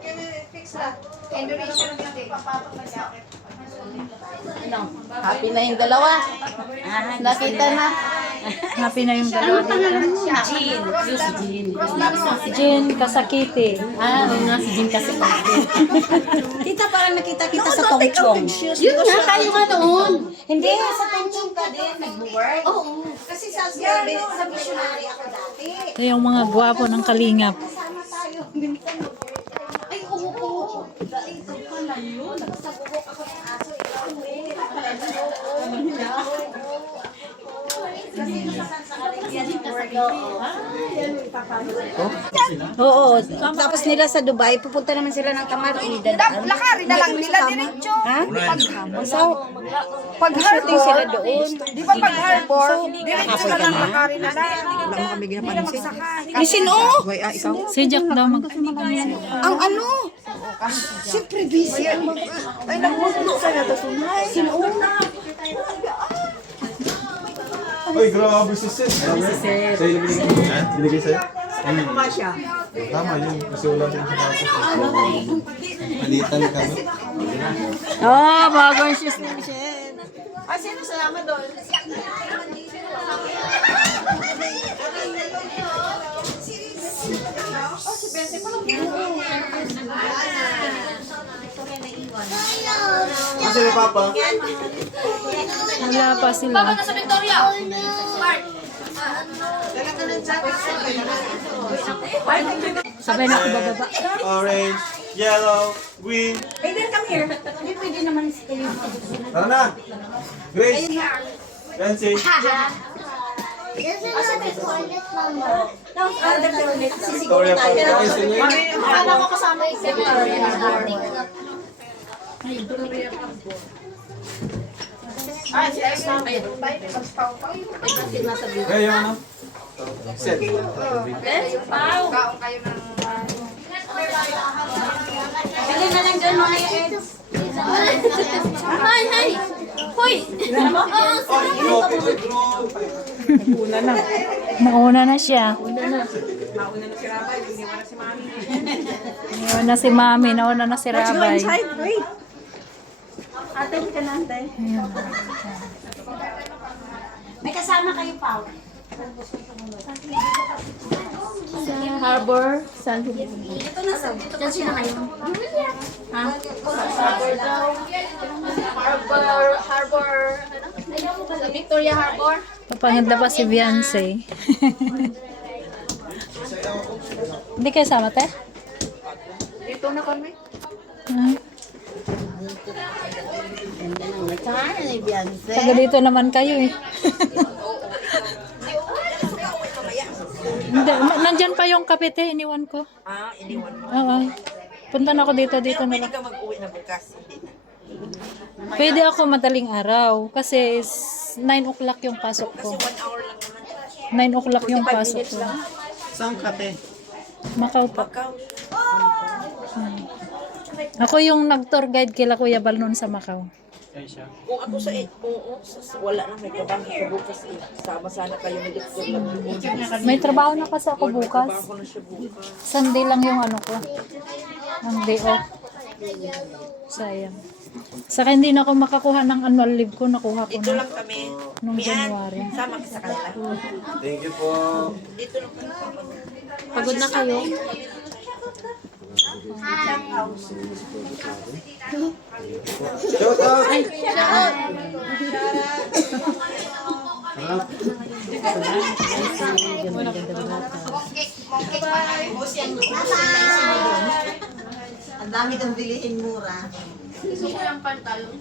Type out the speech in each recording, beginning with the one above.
Okay, fix na. Indonesian beauty. Happy na yung dalawa. Nakita na. Happy na yung dalawa dito. Jean. Jean Kasakiti. Si Jean kasi. Tita, parang nakita kita sa tongchong. Yun nga, tayo nga noon. Hindi, sa tongchong ka din. Nag-work. Oo. Kasi sa missionary ako dati. Ito yung mga gwapo ng Kalingap. Kasama tayo. Minsan mag-work tayo. Ay, oo. Ay, ito pala yun. Nagsabuhok ako ng aso. Ikaw, eh. Kasi naman sa Caribbean work. Oo. Tapos nila sa Dubai, pupunta naman sila ng Tamar. Lakari na lang nila diretso. Ha? Pag-shooting sila doon. Di ba pag harbor, diretso na lang lakari na lang. Hindi na magsakay. Lisin, oh! Si Jack daw mag... Ang ano? Siyempre busy. Ay, nagmundo sa na to sunay. Sinuna. Ay, grabe si Seth. Sa'yo binigay sa'yo? Ano ba siya? Tama yun. Kasi wala siyang sinabi. Malitan ka ba? Oh, bagong shoes ni Michelle. Ah, sino sama doon? Kasi ni Papa. Wala pa sila. Sabay na ako bababa. Orange, yellow, green. Aiden, come here. Hindi pwede naman kayo. Tara na. Grace. Nancy. Victoria pa. Akala ko kasama yung Ah, si Aiden. Hey, yung ano? Seth. Kaon kayo ng... Bili na lang dyan mga Eds. Hi, hi. Hoy. Mauna na siya. Nauna si Mami. Nauna na si Rabay. Wait. Ate, ka na, ate. May kasama kayo, Pao. Sa harbor, San Felipe. Diyan sila kayo. Ha? Harbor, sa Victoria Harbor. Papanganda pa si Beyonce. Hindi kayo sama, te? Dito na kami. Taga dito naman kayo eh. Hindi, nandyan pa yung kape, te. Iniwan ko. Ah, iniwan mo. Oo. Punta na ako dito na lang. Ka mag-uwi na bukas. Pwede ako madaling araw kasi 9 o'clock yung pasok ko. 1 hour lang naman. 9 o'clock yung pasok ko. Saan ka, te? Macau pa. Ako yung nag-tour guide kila Kuya Bal noon sa Macau. Kung ako sa wala na may trabaho sa bukas sama sana kayo ni Dr. Lagdun. May trabaho na kasi ako bukas. Ako na siya bukas. Sunday lang yung ano ko. Ang day off. Sayang. Saka hindi na ako makakuha ng annual leave ko. Nakuha ko Dito na lang kami. nung January. Sama ka sa kanila. Thank you po. Dito lang kami. Pagod na kayo? Shout out. Ang dami kang bilihin mura. Gusto ko yung pantalon.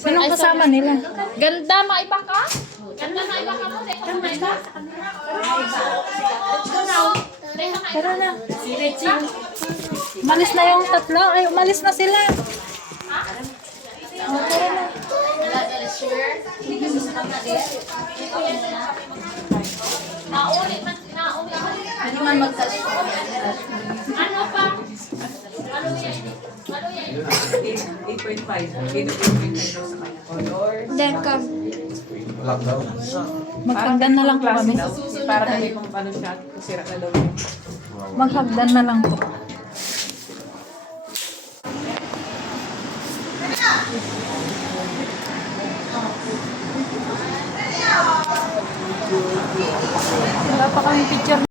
Sinong kasama nila? Ganda, maiba ka? Ganda na iba ka mo. Teka na iba. Tara na. Umalis na yung tatlo. Ay, umalis na sila. Naulit man. Hindi man magkalit. Ano pa? Ano yan? Ano yan? 8.5. 8.5 daw sa kanya. Color. Then come. Lockdown. Maghagdan na lang po kami. Para kami kung paano siya, sira na daw yun. Maghagdan na lang po. Wala pa kami picture.